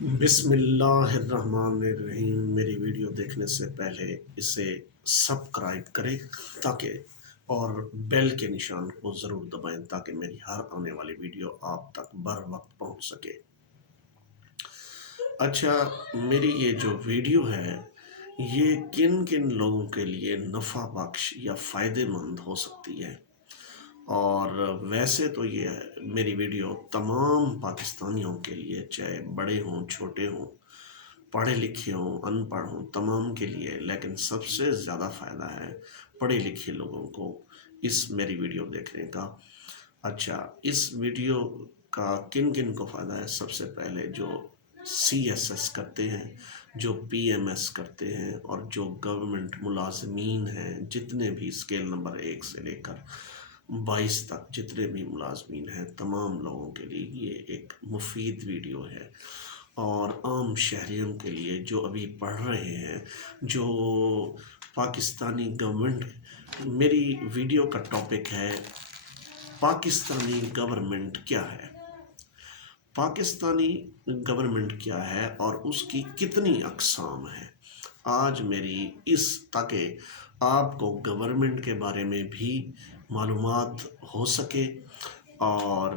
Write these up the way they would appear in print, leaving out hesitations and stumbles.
بسم اللہ الرحمن الرحیم۔ میری ویڈیو دیکھنے سے پہلے اسے سبسکرائب کریں تاکہ اور بیل کے نشان کو ضرور دبائیں تاکہ میری ہر آنے والی ویڈیو آپ تک بر وقت پہنچ سکے۔ اچھا، میری یہ جو ویڈیو ہے یہ کن کن لوگوں کے لیے نفع بخش یا فائدے مند ہو سکتی ہے؟ اور ویسے تو یہ میری ویڈیو تمام پاکستانیوں کے لیے، چاہے بڑے ہوں چھوٹے ہوں، پڑھے لکھے ہوں ان پڑھ ہوں، تمام کے لیے، لیکن سب سے زیادہ فائدہ ہے پڑھے لکھے لوگوں کو اس میری ویڈیو دیکھنے کا۔ اچھا، اس ویڈیو کا کن کن کو فائدہ ہے؟ سب سے پہلے جو سی ایس ایس کرتے ہیں، جو پی ایم ایس کرتے ہیں، اور جو گورنمنٹ ملازمین ہیں، جتنے بھی اسکیل نمبر 1 سے لے کر 22 تک جتنے بھی ملازمین ہیں، تمام لوگوں کے لیے یہ ایک مفید ویڈیو ہے۔ اور عام شہریوں کے لیے جو ابھی پڑھ رہے ہیں، جو پاکستانی گورنمنٹ، میری ویڈیو کا ٹاپک ہے پاکستانی گورنمنٹ کیا ہے؟ پاکستانی گورنمنٹ کیا ہے اور اس کی کتنی اقسام ہیں؟ آج میری تاکہ آپ کو گورنمنٹ کے بارے میں بھی معلومات ہو سکے، اور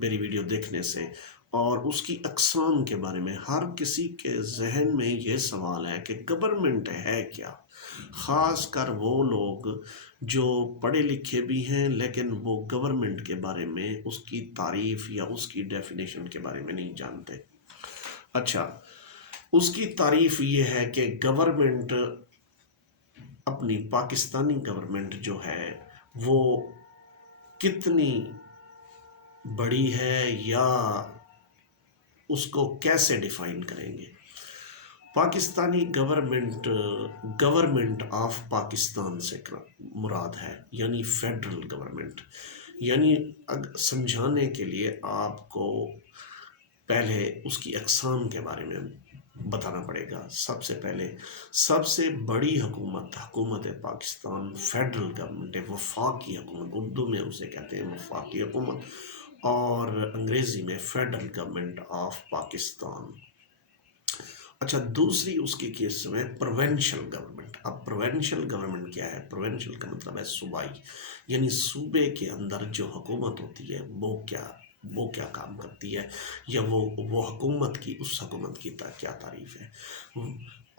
میری ویڈیو دیکھنے سے، اور اس کی اقسام کے بارے میں ہر کسی کے ذہن میں یہ سوال ہے کہ گورنمنٹ ہے کیا؟ خاص کر وہ لوگ جو پڑھے لکھے بھی ہیں لیکن وہ گورنمنٹ کے بارے میں اس کی تعریف یا اس کی ڈیفینیشن کے بارے میں نہیں جانتے۔ اچھا، اس کی تعریف یہ ہے کہ گورنمنٹ، اپنی پاکستانی گورنمنٹ جو ہے وہ کتنی بڑی ہے، یا اس کو کیسے ڈیفائن کریں گے؟ پاکستانی گورنمنٹ آف پاکستان سے مراد ہے، یعنی فیڈرل گورنمنٹ۔ یعنی سمجھانے کے لیے آپ کو پہلے اس کی اقسام کے بارے میں بتانا پڑے گا۔ سب سے پہلے سب سے بڑی حکومت پاکستان فیڈرل گورنمنٹ ہے، وفاقی حکومت، اردو میں اسے کہتے ہیں وفاقی حکومت، اور انگریزی میں فیڈرل گورنمنٹ آف پاکستان۔ اچھا، دوسری اس کی کیس میں پروونشل گورنمنٹ۔ اب پروونشل گورنمنٹ کیا ہے؟ پروونشل کا مطلب ہے صوبائی، یعنی صوبے کے اندر جو حکومت ہوتی ہے وہ کیا کام کرتی ہے، یا وہ حکومت کی، اس حکومت کی کیا تعریف ہے۔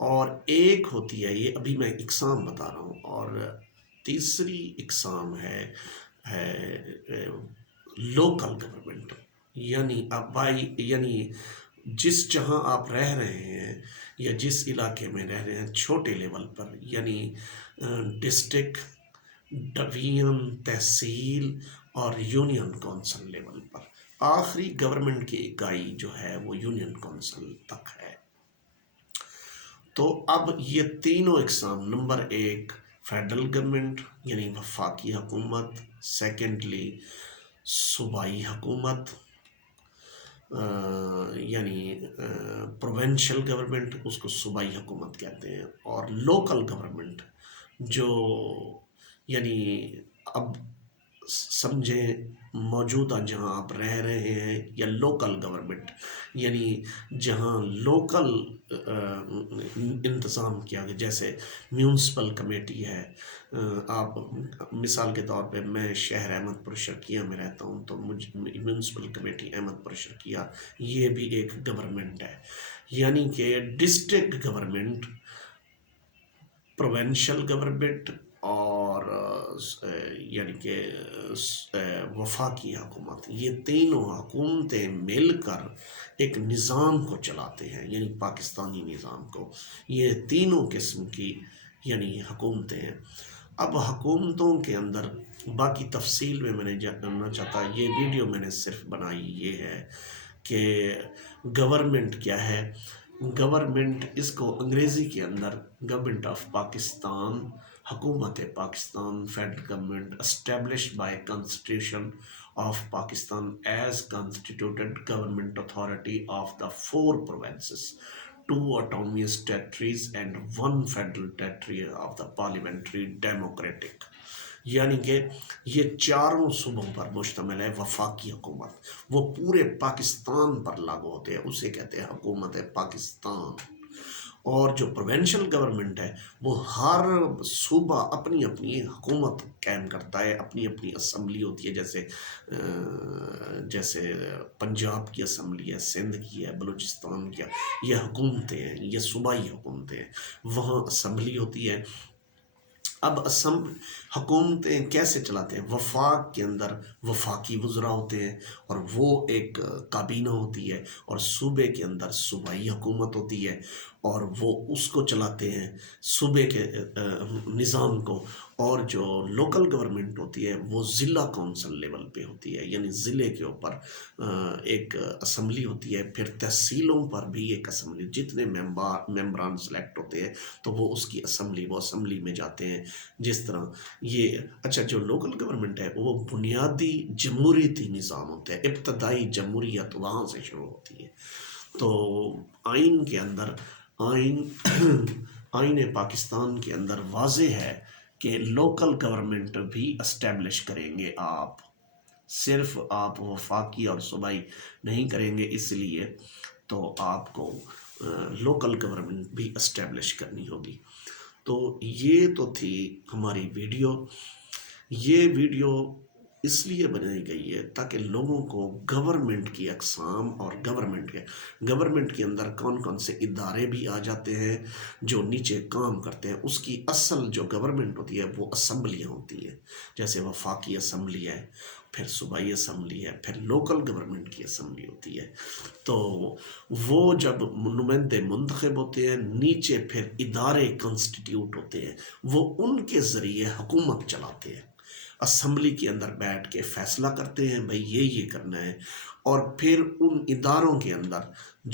اور ایک ہوتی ہے، یہ ابھی میں اقسام بتا رہا ہوں، اور تیسری اقسام ہے لوکل گورنمنٹ، یعنی جہاں آپ رہ رہے ہیں یا جس علاقے میں رہ رہے ہیں، چھوٹے لیول پر، یعنی ڈسٹرکٹ، ڈویژن، تحصیل اور یونین کونسل لیول پر۔ آخری گورنمنٹ کی اکائی جو ہے وہ یونین کونسل تک ہے۔ تو اب یہ تینوں اقسام، نمبر 1 فیڈرل گورنمنٹ یعنی وفاقی حکومت، سیکنڈلی صوبائی حکومت یعنی پروونشل گورنمنٹ، اس کو صوبائی حکومت کہتے ہیں، اور لوکل گورنمنٹ جو یعنی اب سمجھیں موجودہ جہاں آپ رہ رہے ہیں، یا لوکل گورنمنٹ یعنی جہاں لوکل انتظام کیا گیا، جیسے میونسپل کمیٹی ہے۔ آپ مثال کے طور پہ میں شہر احمد پور شرقیہ میں رہتا ہوں، تو میونسپل کمیٹی احمد پور شرقیہ یہ بھی ایک گورنمنٹ ہے۔ یعنی کہ ڈسٹرکٹ گورنمنٹ، پروونشل گورنمنٹ، اور یعنی کہ وفاقی حکومت، یہ تینوں حکومتیں مل کر ایک نظام کو چلاتے ہیں، یعنی پاکستانی نظام کو۔ یہ تینوں قسم کی یعنی حکومتیں ہیں۔ اب حکومتوں کے اندر باقی تفصیل میں نے جاننا چاہتا، یہ ویڈیو میں نے صرف بنائی یہ ہے کہ گورنمنٹ کیا ہے۔ گورنمنٹ، اس کو انگریزی کے اندر گورنمنٹ آف پاکستان، حکومت Pakistan, federal government established by constitution of Pakistan as constituted government authority of the 4 provinces, 2 autonomous territories and 1 federal territory of the parliamentary democratic۔ یعنی کہ یہ چاروں صوبوں پر مشتمل ہے وفاقی حکومت، وہ پورے پاکستان پر لاگو ہوتے ہیں، اسے کہتے ہیں حکومت پاکستان۔ اور جو پروونشل گورنمنٹ ہے وہ ہر صوبہ اپنی اپنی حکومت قائم کرتا ہے، اپنی اپنی اسمبلی ہوتی ہے، جیسے پنجاب کی اسمبلی ہے، سندھ کی ہے، بلوچستان کی ہے، یہ حکومتیں ہیں، یہ صوبائی حکومتیں ہیں، وہاں اسمبلی ہوتی ہے۔ اب حکومتیں کیسے چلاتے ہیں؟ وفاق کے اندر وفاقی وزراء ہوتے ہیں اور وہ ایک کابینہ ہوتی ہے، اور صوبے کے اندر صوبائی حکومت ہوتی ہے اور وہ اس کو چلاتے ہیں، صوبے کے نظام کو۔ اور جو لوکل گورنمنٹ ہوتی ہے وہ ضلع کونسل لیول پہ ہوتی ہے، یعنی ضلع کے اوپر ایک اسمبلی ہوتی ہے، پھر تحصیلوں پر بھی ایک اسمبلی، جتنے ممبران سلیکٹ ہوتے ہیں تو وہ اس کی اسمبلی میں جاتے ہیں۔ جس طرح یہ اچھا، جو لوکل گورنمنٹ ہے وہ بنیادی جمہوریتی نظام ہوتے ہیں، ابتدائی جمہوریت وہاں سے شروع ہوتی ہے۔ تو آئین کے اندر آئین آئین پاکستان کے اندر واضح ہے کہ لوکل گورنمنٹ بھی اسٹیبلش کریں گے آپ، صرف آپ وفاقی اور صوبائی نہیں کریں گے، اس لیے تو آپ کو لوکل گورنمنٹ بھی اسٹیبلش کرنی ہوگی۔ تو یہ تو تھی ہماری ویڈیو۔ یہ ویڈیو اس لیے بنائی گئی ہے تاکہ لوگوں کو گورنمنٹ کی اقسام اور گورنمنٹ کے اندر کون کون سے ادارے بھی آ جاتے ہیں جو نیچے کام کرتے ہیں۔ اس کی اصل جو گورنمنٹ ہوتی ہے وہ اسمبلیاں ہوتی ہیں، جیسے وفاقی اسمبلی ہے، پھر صوبائی اسمبلی ہے، پھر لوکل گورنمنٹ کی اسمبلی ہوتی ہے۔ تو وہ جب نمائندے منتخب ہوتے ہیں، نیچے پھر ادارے کنسٹیٹیوٹ ہوتے ہیں، وہ ان کے ذریعے حکومت چلاتے ہیں، اسمبلی کے اندر بیٹھ کے فیصلہ کرتے ہیں بھئی یہ کرنا ہے۔ اور پھر ان اداروں کے اندر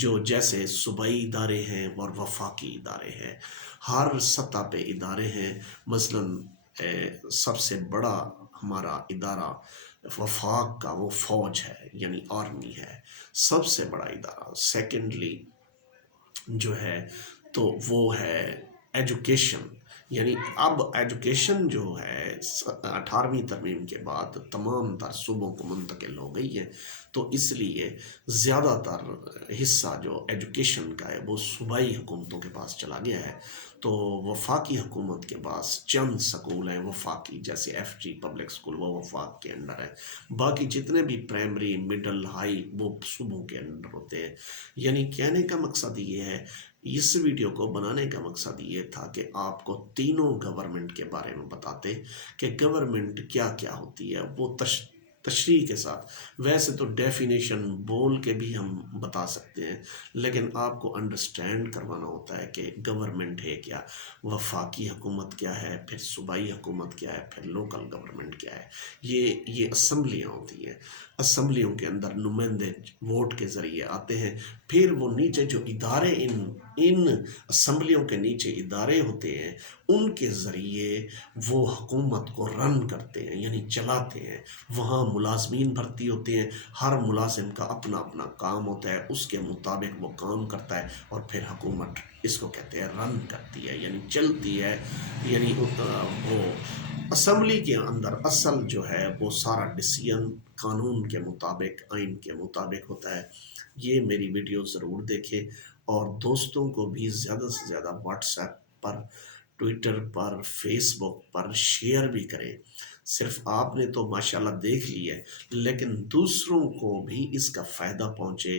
جو جیسے صوبائی ادارے ہیں اور وفاقی ادارے ہیں، ہر سطح پہ ادارے ہیں۔ مثلاً سب سے بڑا ہمارا ادارہ وفاق کا وہ فوج ہے، یعنی آرمی ہے، سب سے بڑا ادارہ۔ سیکنڈلی جو ہے تو وہ ہے ایجوکیشن، یعنی اب ایجوکیشن جو ہے 18ویں ترمیم کے بعد تمام تر صوبوں کو منتقل ہو گئی ہے، تو اس لیے زیادہ تر حصہ جو ایجوکیشن کا ہے وہ صوبائی حکومتوں کے پاس چلا گیا ہے۔ تو وفاقی حکومت کے پاس چند سکول ہیں وفاقی، جیسے ایف جی پبلک سکول، وہ وفاق کے انڈر ہے۔ باقی جتنے بھی پرائمری، مڈل، ہائی، وہ صوبوں کے انڈر ہوتے ہیں۔ یعنی کہنے کا مقصد یہ ہے، اس ویڈیو کو بنانے کا مقصد یہ تھا کہ آپ کو تینوں گورنمنٹ کے بارے میں بتاتے کہ گورنمنٹ کیا کیا ہوتی ہے، وہ تشریح کے ساتھ۔ ویسے تو ڈیفینیشن بول کے بھی ہم بتا سکتے ہیں، لیکن آپ کو انڈرسٹینڈ کروانا ہوتا ہے کہ گورنمنٹ ہے کیا، وفاقی حکومت کیا ہے، پھر صوبائی حکومت کیا ہے، پھر لوکل گورنمنٹ کیا ہے۔ یہ اسمبلیاں ہوتی ہیں، اسمبلیوں کے اندر نمائندے ووٹ کے ذریعے آتے ہیں، پھر وہ نیچے جو ادارے ان اسمبلیوں کے نیچے ادارے ہوتے ہیں، ان کے ذریعے وہ حکومت کو رن کرتے ہیں، یعنی چلاتے ہیں۔ وہاں ملازمین بھرتی ہوتے ہیں، ہر ملازم کا اپنا اپنا کام ہوتا ہے، اس کے مطابق وہ کام کرتا ہے، اور پھر حکومت اس کو کہتے ہیں رن کرتی ہے، یعنی چلتی ہے۔ یعنی وہ اسمبلی کے اندر اصل جو ہے وہ سارا ڈیسیژن قانون کے مطابق، آئین کے مطابق ہوتا ہے۔ یہ میری ویڈیو ضرور دیکھیں، اور دوستوں کو بھی زیادہ سے زیادہ واٹس ایپ پر، ٹویٹر پر، فیس بک پر شیئر بھی کریں۔ صرف آپ نے تو ماشاءاللہ دیکھ لی ہے، لیکن دوسروں کو بھی اس کا فائدہ پہنچے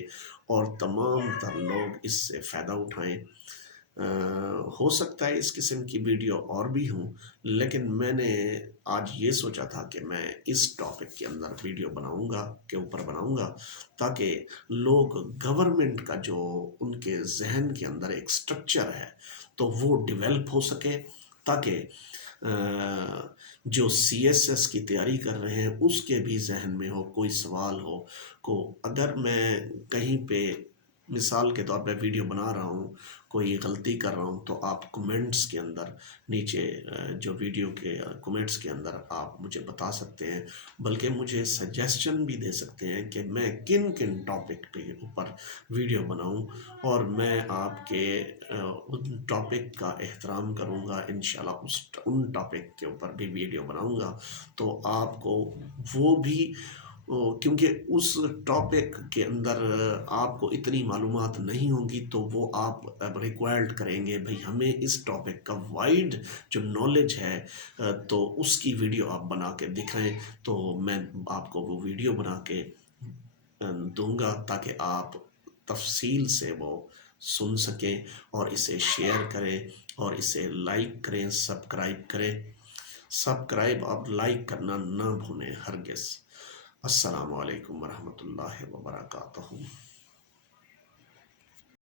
اور تمام تر لوگ اس سے فائدہ اٹھائیں۔ ہو سکتا ہے اس قسم کی ویڈیو اور بھی ہوں، لیکن میں نے آج یہ سوچا تھا کہ میں اس ٹاپک کے اندر ویڈیو کے اوپر بناؤں گا، تاکہ لوگ گورنمنٹ کا جو ان کے ذہن کے اندر ایک سٹرکچر ہے تو وہ ڈیولپ ہو سکے، تاکہ جو سی ایس ایس کی تیاری کر رہے ہیں اس کے بھی ذہن میں ہو، کوئی سوال ہو، اگر میں کہیں پہ مثال کے طور پہ ویڈیو بنا رہا ہوں، کوئی غلطی کر رہا ہوں، تو آپ کمنٹس کے اندر نیچے جو ویڈیو کے کمنٹس کے اندر آپ مجھے بتا سکتے ہیں، بلکہ مجھے سجیسشن بھی دے سکتے ہیں کہ میں کن کن ٹاپک پہ اوپر ویڈیو بناؤں، اور میں آپ کے ان ٹاپک کا احترام کروں گا انشاءاللہ، ان ٹاپک کے اوپر بھی ویڈیو بناؤں گا، تو آپ کو وہ بھی کیونکہ اس ٹاپک کے اندر آپ کو اتنی معلومات نہیں ہوں گی، تو وہ آپ ریکوائرڈ کریں گے بھئی ہمیں اس ٹاپک کا وائڈ جو نالج ہے تو اس کی ویڈیو آپ بنا کے دکھائیں، تو میں آپ کو وہ ویڈیو بنا کے دوں گا تاکہ آپ تفصیل سے وہ سن سکیں اور اسے شیئر کریں اور اسے لائک کریں، سبسکرائب کریں۔ سبسکرائب اور لائک کرنا نہ بھولیں ہرگز۔ السلام علیکم ورحمۃ اللہ وبرکاتہ۔